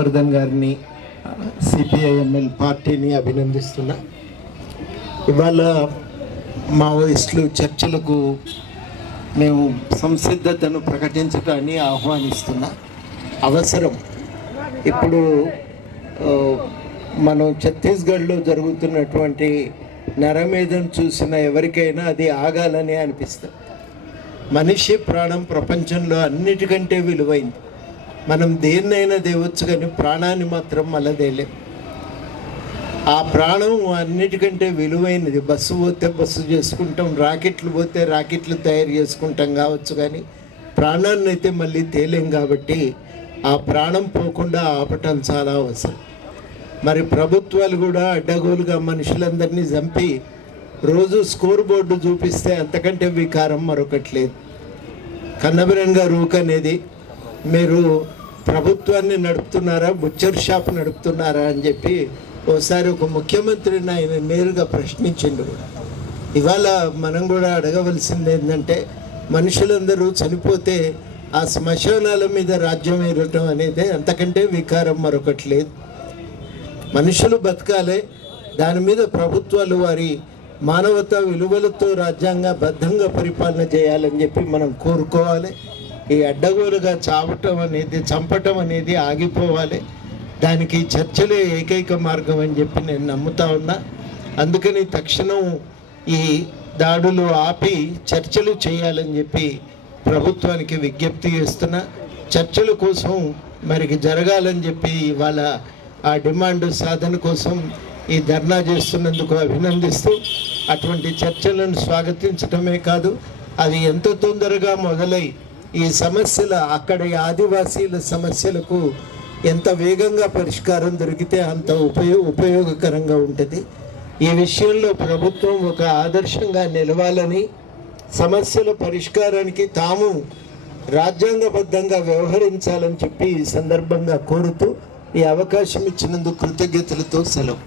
విష్ణువర్ధన్ గారిని, సిపిఐఎంఎల్ పార్టీని అభినందిస్తున్నా. ఇవాళ మావోయిస్టులు చర్చలకు మేము సంసిద్ధతను ప్రకటించడాన్ని ఆహ్వానిస్తున్నా. అవసరం. ఇప్పుడు మనం ఛత్తీస్గఢ్లో జరుగుతున్నటువంటి నరమేధం చూసిన ఎవరికైనా అది ఆగాలని అనిపిస్తుంది. మనిషి ప్రాణం ప్రపంచంలో అన్నిటికంటే విలువైంది. మనం దేన్నైనా దేవచ్చు కానీ ప్రాణాన్ని మాత్రం మళ్ళదేలేం. ఆ ప్రాణం అన్నిటికంటే విలువైనది. బస్సు పోతే బస్సు చేసుకుంటాం, రాకెట్లు పోతే రాకెట్లు తయారు చేసుకుంటాం కావచ్చు, కానీ ప్రాణాన్ని అయితే మళ్ళీ తేలేం. కాబట్టి ఆ ప్రాణం పోకుండా ఆపటం చాలా అవసరం. మరి ప్రభుత్వాలు కూడా అడ్డగోలుగా మనుషులందరినీ చంపి రోజు స్కోర్ బోర్డు చూపిస్తే అంతకంటే వికారం మరొకటి లేదు. కన్నబిరన్ గారు అనేది మీరు ప్రభుత్వాన్ని నడుపుతున్నారా, బుచ్చర్ షాప్ నడుపుతున్నారా అని చెప్పి ఓసారి ఒక ముఖ్యమంత్రిని ఆయన నేరుగా ప్రశ్నించిండు. ఇవాళ మనం కూడా అడగవలసింది ఏంటంటే, మనుషులందరూ చనిపోతే ఆ శ్మశానాల మీద రాజ్యం ఏరటం అనేది అంతకంటే వికారం మరొకటి లేదు. మనుషులు బతకాలే, దాని మీద ప్రభుత్వాలు వారి మానవతా విలువలతో రాజ్యాంగబద్ధంగా పరిపాలన చేయాలని చెప్పి మనం కోరుకోవాలి. ఈ అడ్డగోలుగా చంపటం అనేది ఆగిపోవాలి. దానికి చర్చలే ఏకైక మార్గం అని చెప్పి నేను నమ్ముతా ఉన్నా. అందుకని తక్షణం ఈ దాడులు ఆపి చర్చలు చేయాలని చెప్పి ప్రభుత్వానికి విజ్ఞప్తి చేస్తున్నా. చర్చల కోసం మరి జరగాలని చెప్పి ఇవాళ ఆ డిమాండ్ సాధన కోసం ఈ ధర్నా చేస్తున్నందుకు అభినందిస్తూ, అటువంటి చర్చలను స్వాగతించడమే కాదు, అది ఎంత తొందరగా మొదలై ఈ సమస్యల అక్కడి ఆదివాసీల సమస్యలకు ఎంత వేగంగా పరిష్కారం దొరికితే అంత ఉపయోగకరంగా ఉంటుంది. ఈ విషయంలో ప్రభుత్వం ఒక ఆదర్శంగా నిలవాలని, సమస్యల పరిష్కారానికి తాము రాజ్యాంగబద్ధంగా వ్యవహరించాలని చెప్పి ఈ సందర్భంగా కోరుతూ ఈ అవకాశం ఇచ్చినందుకు కృతజ్ఞతలతో సెలవు.